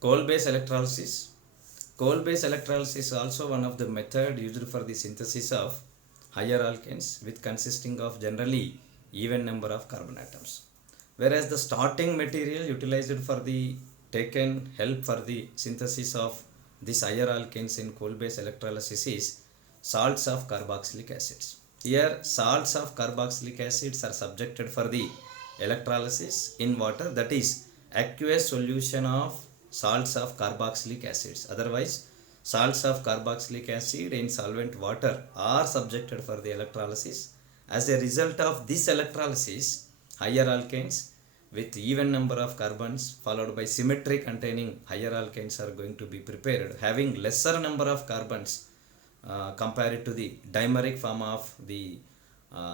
Coal-based electrolysis. Coal-based electrolysis is also one of the method used for the synthesis of higher alkanes with consisting of generally even number of carbon atoms. Whereas the starting material utilized for the taken help for the synthesis of these higher alkanes in coal-based electrolysis is salts of carboxylic acids. Here salts of carboxylic acids are subjected for the electrolysis in water, that is aqueous solution of salts of carboxylic acids. Otherwise salts of carboxylic acid in solvent water are subjected for the electrolysis. As a result of this electrolysis, higher alkanes with even number of carbons followed by symmetry containing higher alkanes are going to be prepared, having lesser number of carbons compared to the dimeric form of the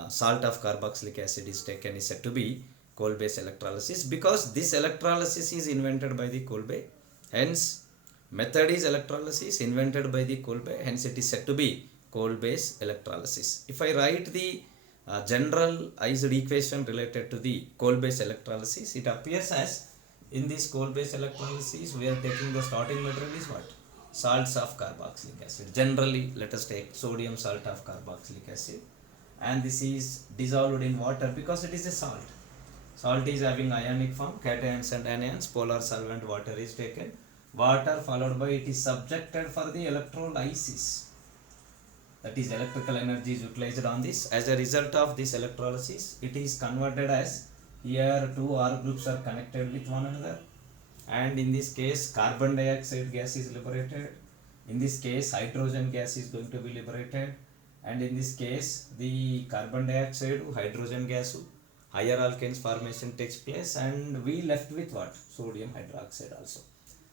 salt of carboxylic acid is taken, is said to be coal-based electrolysis, because this electrolysis is invented by the Kolbe. Hence method is electrolysis invented by the Kolbe, hence it is said to be coal-based electrolysis. If I write the generalized equation related to the coal-based electrolysis, it appears as, in this coal-based electrolysis we are taking the starting material is what? Salts of carboxylic acid. Generally let us take sodium salt of carboxylic acid, and this is dissolved in water because it is a salt. Salt is having ionic form, cations and anions, polar solvent water is taken. Water followed by it is subjected for the electrolysis. That is electrical energy is utilized on this. As a result of this electrolysis, it is converted as, here two R groups are connected with one another, and in this case carbon dioxide gas is liberated. In this case hydrogen gas is going to be liberated, and in this case the carbon dioxide hydrogen gas higher alkanes formation takes place, and we left with what? Sodium hydroxide also.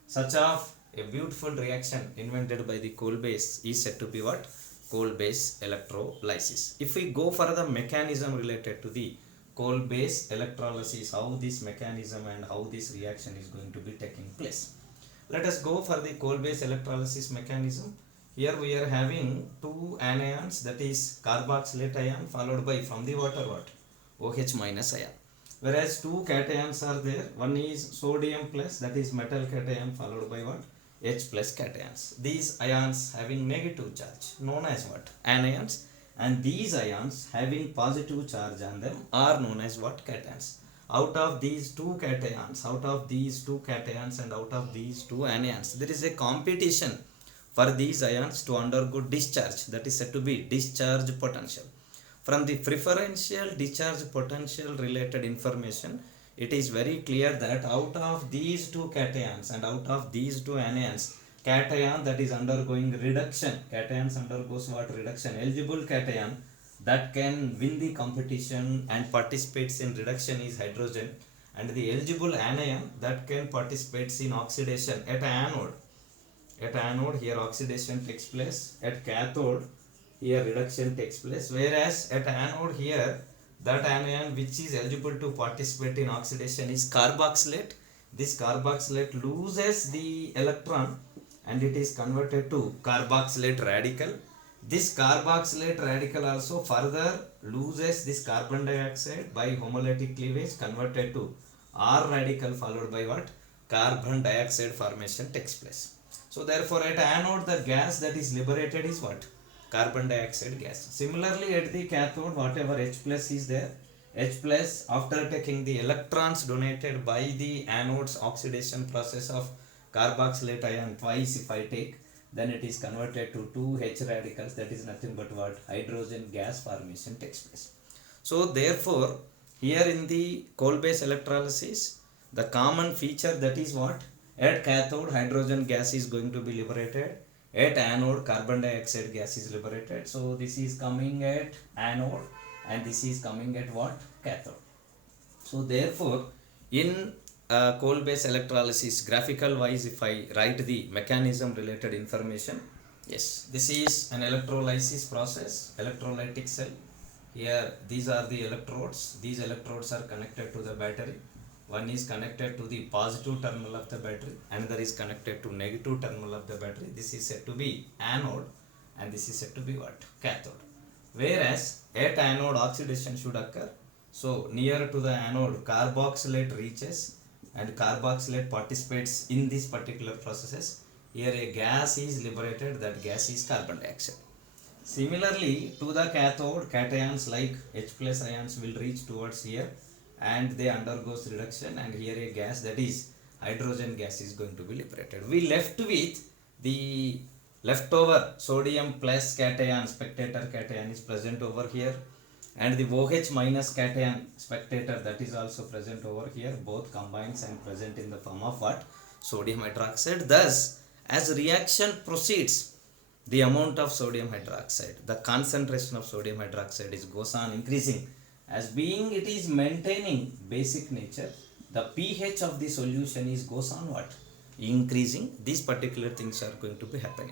Such of a beautiful reaction invented by the coal-based is said to be what? Coal-based electrolysis. If we go for the mechanism related to the coal-based electrolysis, how this mechanism and how this reaction is going to be taking place. Let us go for the coal-based electrolysis mechanism. Here we are having two anions, that is carboxylate ion followed by, from the water, what? OH minus ion. Whereas two cations are there, one is sodium plus, that is metal cation, followed by what? H plus cations. These ions having negative charge known as what? Anions, and these ions having positive charge on them are known as what? Cations. Out of these two cations, and out of these two anions, there is a competition for these ions to undergo discharge, that is said to be discharge potential. From the preferential discharge potential related information, it is very clear that out of these two cations and out of these two anions, cation that is undergoing reduction, cations undergoes what? Reduction. Eligible cation that can win the competition and participates in reduction is hydrogen, and the eligible anion that can participates in oxidation at anode. At anode here oxidation takes place, at cathode here reduction takes place, whereas at anode here that anion which is eligible to participate in oxidation is carboxylate. This carboxylate loses the electron and it is converted to carboxylate radical. This carboxylate radical also further loses this carbon dioxide by homolytic cleavage, converted to R radical followed by what? Carbon dioxide formation takes place. So therefore at anode the gas that is liberated is what? Carbon dioxide gas. Similarly at the cathode, whatever H plus is there, H plus after taking the electrons donated by the anode's oxidation process of carboxylate ion twice, if I take, then it is converted to two H radicals, that is nothing but what? Hydrogen gas formation takes place. So therefore here in the coal-based electrolysis, the common feature, that is what? At cathode hydrogen gas is going to be liberated, at anode carbon dioxide gas is liberated. So this is coming at anode and this is coming at what? Cathode. So therefore in coal-based electrolysis, graphical wise, if I write the mechanism related information, yes, this is an electrolysis process, electrolytic cell. Here these are the electrodes, these electrodes are connected to the battery. One is connected to the positive terminal of the battery, another is connected to negative terminal of the battery. This is said to be anode and this is said to be what? Cathode. Whereas at anode oxidation should occur. So near to the anode carboxylate reaches, and carboxylate participates in these particular processes. Here a gas is liberated, that gas is carbon dioxide. Similarly, to the cathode, cations like H plus ions will reach towards here and they undergoes reduction, and here a gas, that is hydrogen gas, is going to be liberated. We left with the leftover sodium plus cation, spectator cation is present over here, and the OH minus cation, spectator, that is also present over here, both combines and present in the form of what? Sodium hydroxide. Thus, as reaction proceeds, the amount of sodium hydroxide, the concentration of sodium hydroxide is goes on increasing, as being it is maintaining basic nature, the pH of the solution is goes on what? Increasing. These particular things are going to be happening.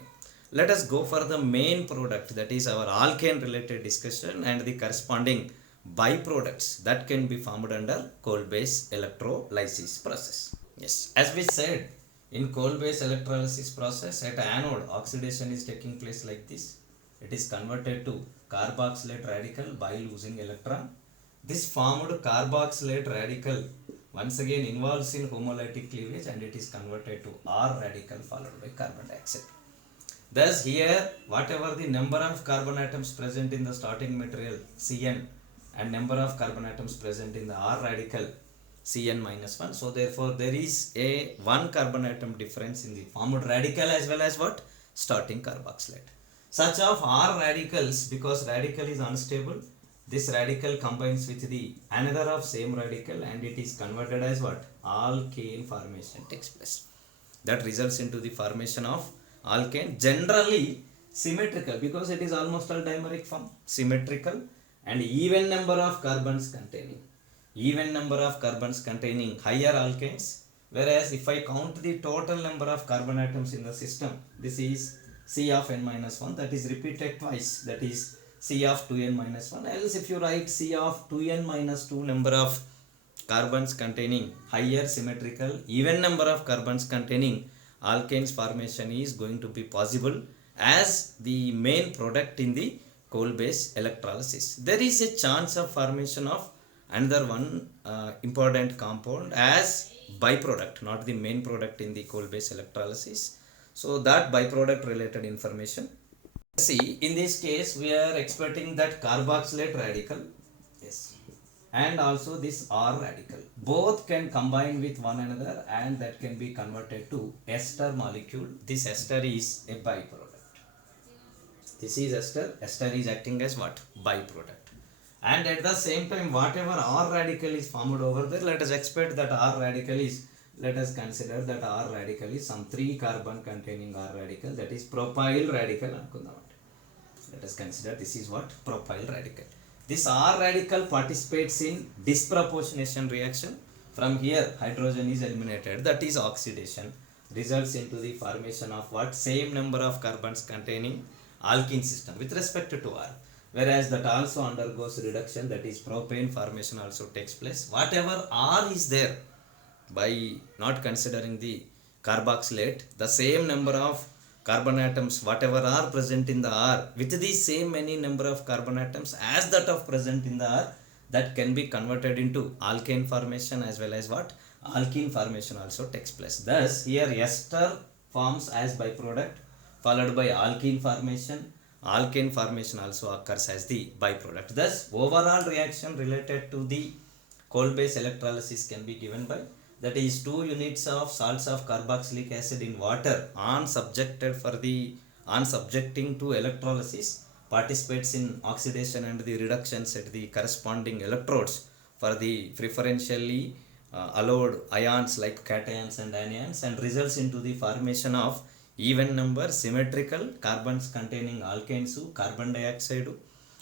Let us go for the main product, that is our alkane related discussion and the corresponding byproducts that can be formed under coal-based electrolysis process. Yes, as we said, in coal-based electrolysis process, at anode oxidation is taking place like this. It is converted to carboxylate radical by losing electron. This formed carboxylate radical once again involves in homolytic cleavage and it is converted to R radical followed by carbon dioxide. Thus here, whatever the number of carbon atoms present in the starting material Cn and number of carbon atoms present in the R radical Cn minus 1. So therefore there is a 1 carbon atom difference in the formed radical as well as what? Starting carboxylate. Such of R radicals, because radical is unstable, this radical combines with the another of same radical and it is converted as what? Alkane formation takes place. That results into the formation of alkane, generally symmetrical, because it is almost all dimeric form, symmetrical and even number of carbons containing higher alkanes, whereas if I count the total number of carbon atoms in the system, this is C of n minus 1, that is repeated twice, that is C of 2n minus 1. Else if you write C of 2n minus 2 number of carbons containing higher symmetrical even number of carbons containing alkanes formation is going to be possible as the main product in the coal-based electrolysis. There is a chance of formation of another one important compound as byproduct, not the main product in the coal-based electrolysis. So that byproduct related information. See, in this case we are expecting that carboxylate radical, yes, and also this R radical, both can combine with one another and that can be converted to ester molecule. This ester is a byproduct. This is ester. Ester is acting as what? Byproduct. And at the same time, whatever R radical is formed over there, let us expect that R radical is, let us consider that R radical is some 3 carbon containing R radical, that is propyl radical. Let us consider this is what? Propyl radical. This R radical participates in disproportionation reaction. From here hydrogen is eliminated, that is oxidation, results into the formation of what? Same number of carbons containing alkene system with respect to R. Whereas that also undergoes reduction, that is propane formation also takes place. Whatever R is there, by not considering the carboxylate, the same number of carbon atoms whatever are present in the R with the same many number of carbon atoms as that of present in the R, that can be converted into alkane formation as well as what? Alkene formation also takes place. Thus here ester forms as byproduct followed by alkene formation. Alkane formation also occurs as the byproduct. Thus overall reaction related to the coal-based electrolysis can be given by, that is 2 units of salts of carboxylic acid in water on subjecting to electrolysis participates in oxidation and the reductions at the corresponding electrodes for the preferentially allowed ions like cations and anions, and results into the formation of even number symmetrical carbons containing alkanes, carbon dioxide,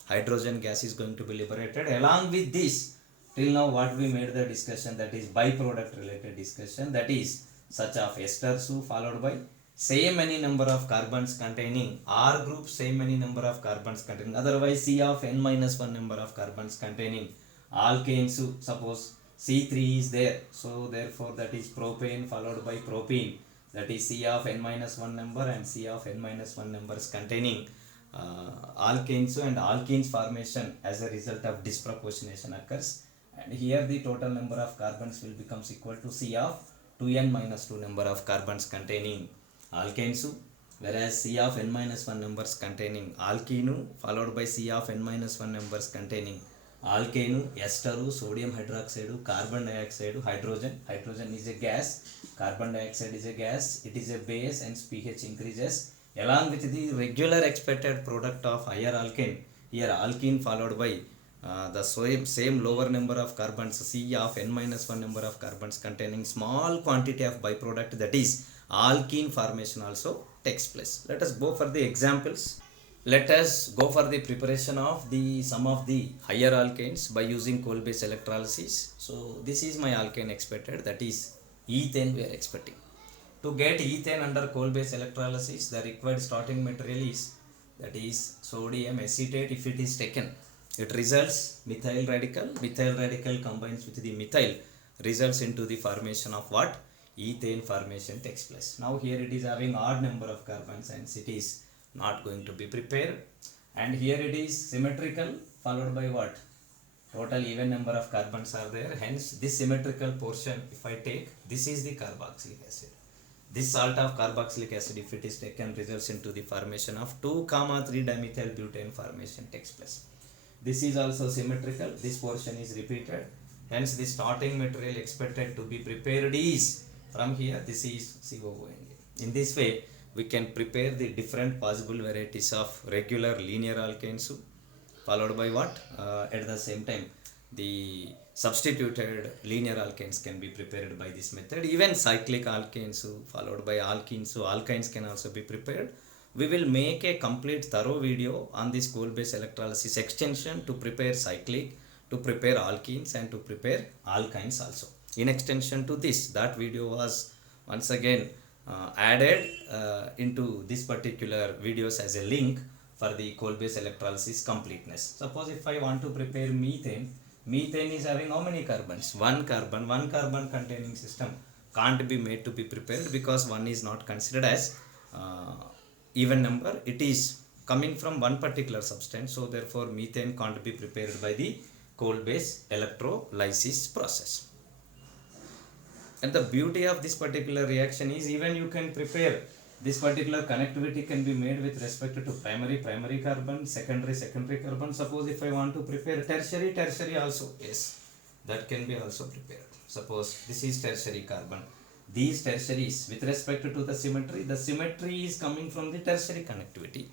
hydrogen gas is going to be liberated. Along with this, till now what we made the discussion, that is byproduct related discussion, that is such of ester followed by same many number of carbons containing R group, same many number of carbons containing, otherwise C of n minus 1 number of carbons containing alkanes, suppose C3 is there, so therefore that is propane followed by propene, that is C of n minus 1 number and C of n minus 1 numbers containing alkanes, and alkenes formation as a result of disproportionation occurs, and here the total number of carbons will becomes equal to C of 2n minus 2 number of carbons containing alkanes, whereas C of n minus 1 numbers containing alkene followed by C of n minus 1 numbers containing alkane, ester, sodium hydroxide, carbon dioxide, hydrogen. Hydrogen is a gas, carbon dioxide is a gas, it is a base, and pH increases along with the regular expected product of higher alkane. Here alkene followed by the same lower number of carbons, C of n minus 1 number of carbons containing small quantity of byproduct, that is alkene formation also takes place. Let us go for the examples. Let us go for the preparation of the some of the higher alkanes by using coal based electrolysis. So this is my alkane expected, that is ethane we are expecting. To get ethane under coal based electrolysis, the required starting material is, that is sodium acetate. If it is taken, it results methyl radical. Methyl radical combines with the methyl, results into the formation of what? Ethane formation takes place. Now here it is having odd number of carbons, and it is not going to be prepared. And here it is symmetrical followed by what? Total even number of carbons are there. Hence this symmetrical portion, if I take, this is the carboxylic acid. This salt of carboxylic acid, if it is taken, results into the formation of 2,3-dimethyl butane formation takes place. This is also symmetrical. This portion is repeated. Hence the starting material expected to be prepared is from here, this is COO. In this way, we can prepare the different possible varieties of regular linear alkanes followed by what? At the same time, the substituted linear alkanes can be prepared by this method. Even cyclic alkanes followed by alkenes, so alkynes can also be prepared. We will make a complete thorough video on this coal based electrolysis extension to prepare cyclic, to prepare alkenes, and to prepare alkynes also. In extension to this, that video was once again added into this particular videos as a link for the coal based electrolysis completeness. Suppose if I want to prepare methane, methane is having how many carbons? One carbon. One carbon containing system can't be made to be prepared because one is not considered as even number. It is coming from one particular substance, so therefore methane can't be prepared by the coal based electrolysis process. And the beauty of this particular reaction is, even you can prepare this particular connectivity can be made with respect to primary carbon, secondary carbon. Suppose if I want to prepare tertiary also, yes, that can be also prepared. Suppose this is tertiary carbon. These tertiaries with respect to the symmetry is coming from the tertiary connectivity.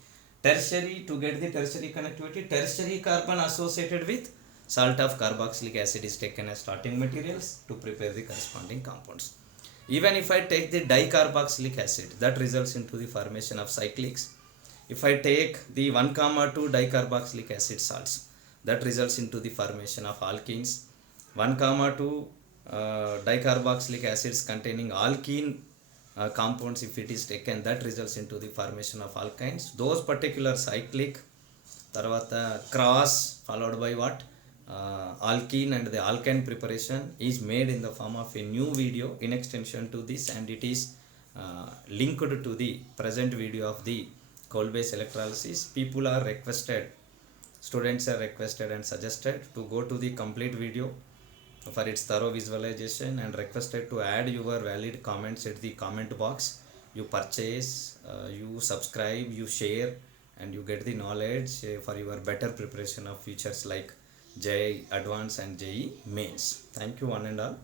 Tertiary, to get the tertiary connectivity, tertiary carbon associated with salt of carboxylic acid is taken as starting materials to prepare the corresponding compounds. Even if I take the dicarboxylic acid, that results into the formation of cyclics. If I take the 1,2 dicarboxylic acid salts, that results into the formation of alkenes. 1,2 dicarboxylic acids containing alkene compounds, if it is taken, that results into the formation of alkynes. Those particular cyclic, tarvata cross followed by what? Alkene and the alkyne preparation is made in the form of a new video in extension to this, and it is linked to the present video of the coal based electrolysis. People are requested, students are requested and suggested to go to the complete video for its thorough visualization, and requested to add your valid comments at the comment box. You purchase, you subscribe, you share, and you get the knowledge for your better preparation of futures like JEE Advanced and JEE Mains. Thank you one and all.